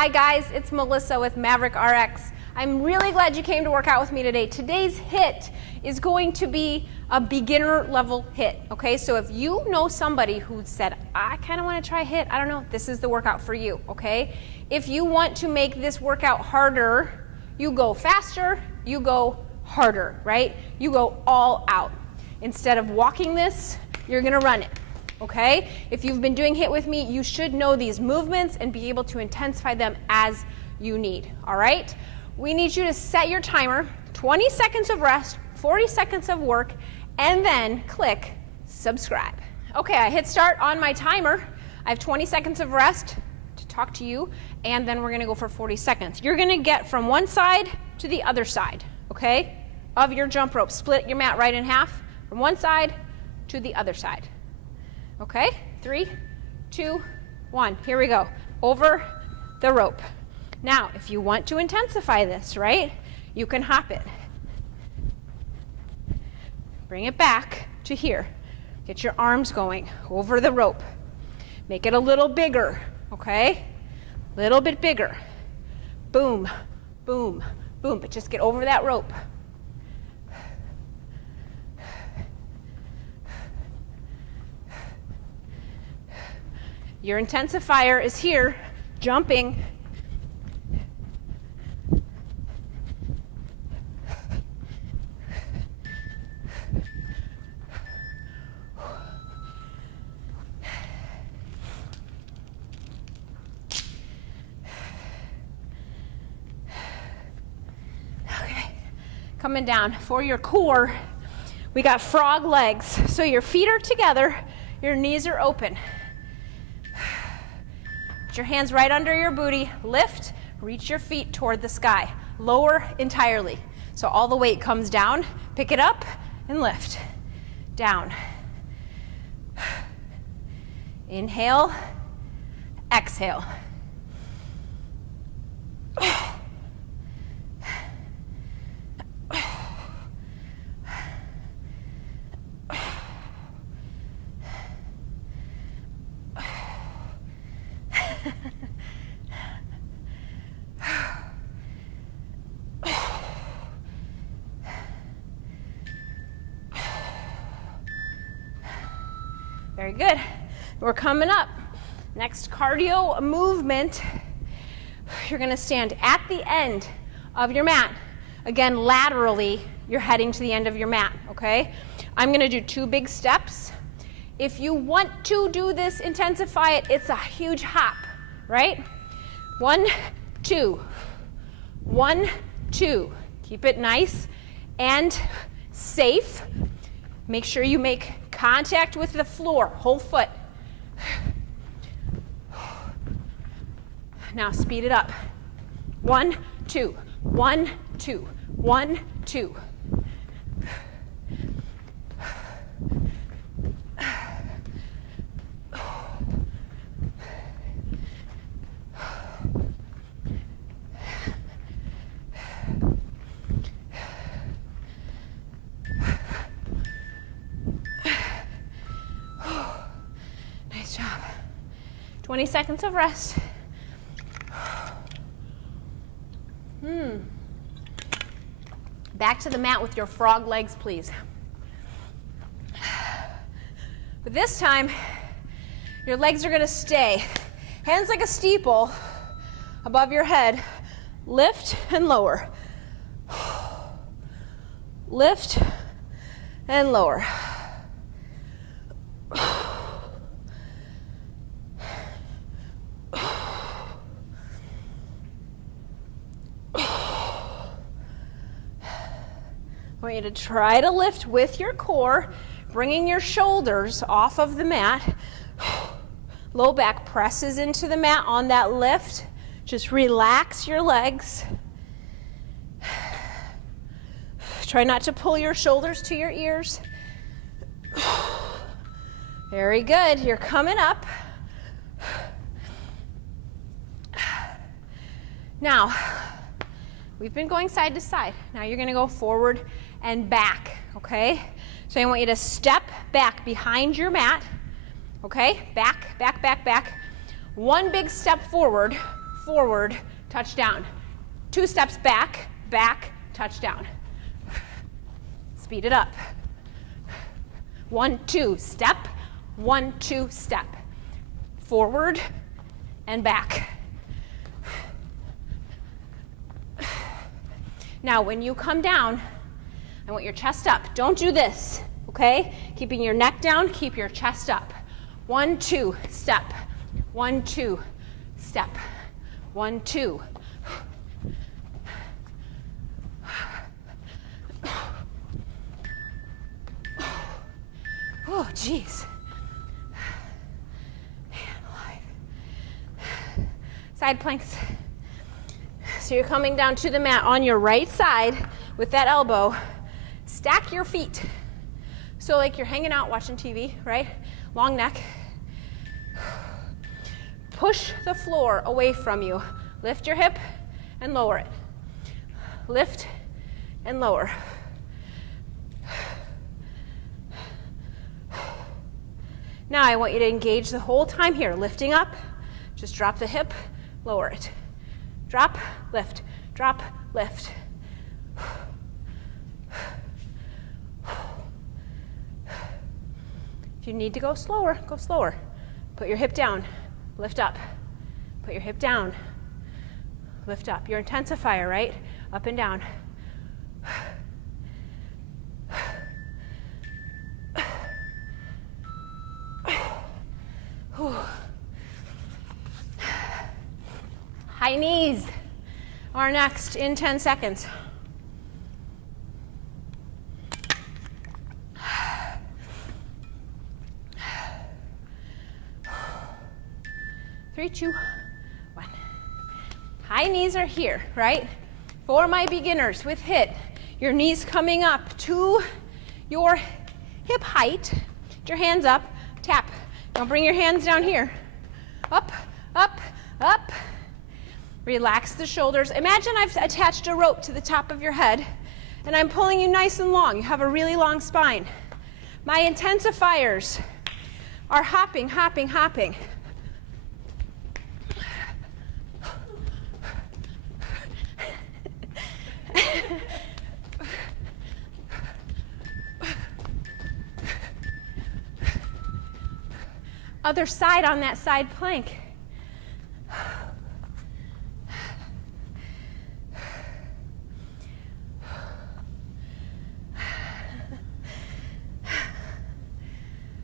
Hi guys, it's Melissa with MaverickRx. I'm really glad you came to work out with me today. Today's HIIT is going to be a beginner level HIIT, okay? So if you know somebody who said, I kind of want to try HIIT, I don't know, this is the workout for you, okay? If you want to make this workout harder, you go faster, you go harder, right? You go all out. Instead of walking this, you're gonna run it. Okay? If you've been doing HIIT with me, you should know these movements and be able to intensify them as you need, all right? We need you to set your timer, 20 seconds of rest, 40 seconds of work, and then click subscribe. Okay, I hit start on my timer. I have 20 seconds of rest to talk to you, and then we're gonna go for 40 seconds. You're gonna get from one side to the other side, okay, of your jump rope. Split your mat right in half, from one side to the other side. Okay, 3, 2, 1, here we go, over the rope. Now, if you want to intensify this, right, you can hop it. Bring it back to here. Get your arms going over the rope. Make it a little bigger, okay? Little bit bigger. Boom, boom, boom, but just get over that rope. Your intensifier is here, jumping. Okay, coming down. For your core, we got frog legs. So your feet are together, your knees are open. Put your hands right under your booty, lift, reach your feet toward the sky, lower entirely. So all the weight comes down, pick it up and lift, down. Inhale, exhale. Very good. We're coming up. Next cardio movement. You're going to stand at the end of your mat. Again, laterally, you're heading to the end of your mat, okay? I'm going to do 2 big steps. If you want to do this, intensify it, it's a huge hop, right? 1, 2. 1, 2. Keep it nice and safe. Make sure you make contact with the floor, whole foot. Now speed it up. 1, 2, 1, 2, 1, 2. Nice job. 20 seconds of rest. Back to the mat with your frog legs, please. But this time, your legs are going to stay. Hands like a steeple above your head. Lift and lower. Lift and lower. I want you to try to lift with your core, bringing your shoulders off of the mat. Low back presses into the mat on that lift. Just relax your legs. Try not to pull your shoulders to your ears. Very good. You're coming up. Now, we've been going side to side. Now you're going to go forward and back, okay? So I want you to step back behind your mat, okay? Back, back, back, back. One big step forward, forward, touchdown. 2 steps back, back, touchdown. Speed it up. 1, 2, step. 1, 2, step. Forward and back. Now, when you come down, I want your chest up. Don't do this, okay? Keeping your neck down, keep your chest up. 1, 2, step. 1, 2, step. 1, 2. Oh, jeez. Side planks. So you're coming down to the mat on your right side with that elbow. Stack your feet. So like you're hanging out watching TV, right? Long neck. Push the floor away from you. Lift your hip and lower it. Lift and lower. Now I want you to engage the whole time here. Lifting up, just drop the hip, lower it. Drop, lift, drop, lift. If you need to go slower, go slower. Put your hip down, lift up. Put your hip down, lift up. Your intensifier, right? Up and down. High knees are next in 10 seconds. Three, 2, 1. High knees are here, right? For my beginners with HIIT, your knees coming up to your hip height. Get your hands up, tap. Don't bring your hands down here. Up, up, up. Relax the shoulders. Imagine I've attached a rope to the top of your head and I'm pulling you nice and long. You have a really long spine. My intensifiers are hopping, hopping, hopping. Other side on that side plank.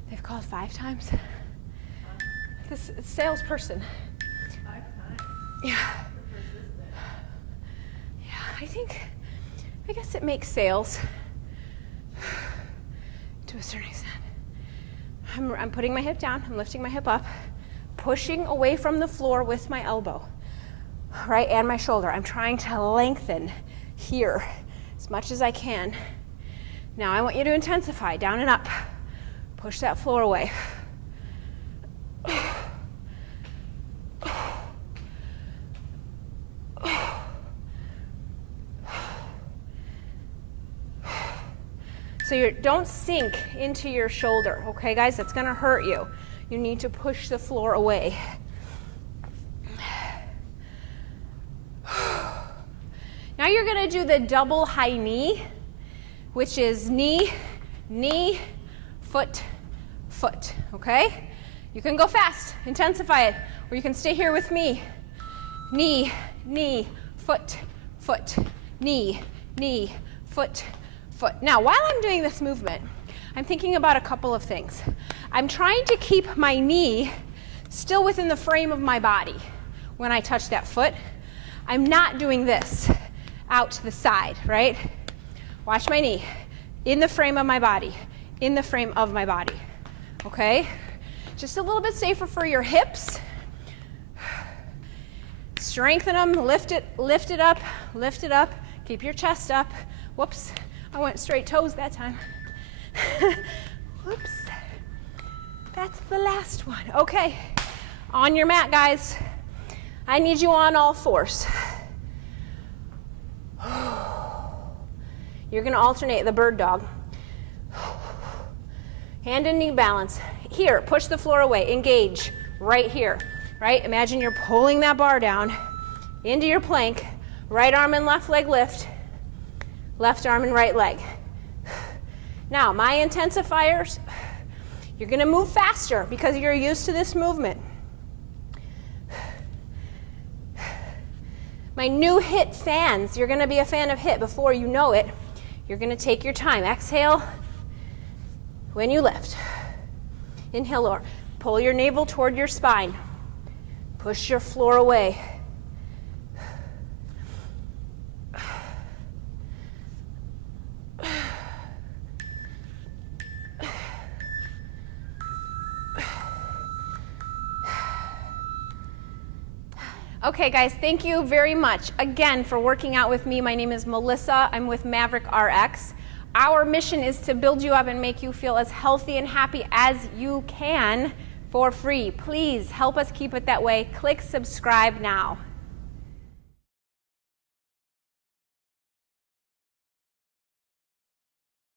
They've called 5 times. This salesperson. 5 times? Yeah. Yeah, I guess it makes sales to a certain extent. I'm putting my hip down, I'm lifting my hip up, pushing away from the floor with my elbow, right, and my shoulder. I'm trying to lengthen here as much as I can. Now I want you to intensify, down and up. Push that floor away. So don't sink into your shoulder, okay, guys? That's going to hurt you. You need to push the floor away. Now you're going to do the double high knee, which is knee, knee, foot, foot, okay? You can go fast, intensify it, or you can stay here with me. Knee, knee, foot, foot, knee, knee, foot, foot. Now, while I'm doing this movement, I'm thinking about a couple of things. I'm trying to keep my knee still within the frame of my body when I touch that foot. I'm not doing this out to the side, right? Watch my knee in the frame of my body, in the frame of my body, okay? Just a little bit safer for your hips. Strengthen them, lift it up, lift it up. Keep your chest up. Whoops. I went straight toes that time. Whoops. That's the last one. Okay. On your mat, guys. I need you on all fours. You're going to alternate the bird dog. Hand and knee balance. Here, push the floor away. Engage right here. Right? Imagine you're pulling that bar down. into your plank. Right arm and left leg lift. Left arm and right leg. Now, my intensifiers, you're going to move faster because you're used to this movement. My new HIIT fans, you're going to be a fan of HIIT before you know it. You're going to take your time. Exhale when you lift. Inhale, lower. Pull your navel toward your spine. Push your floor away. Okay, guys, thank you very much again for working out with me. My name is Melissa. I'm with MaverickRx. Our mission is to build you up and make you feel as healthy and happy as you can for free. Please help us keep it that way. Click subscribe now.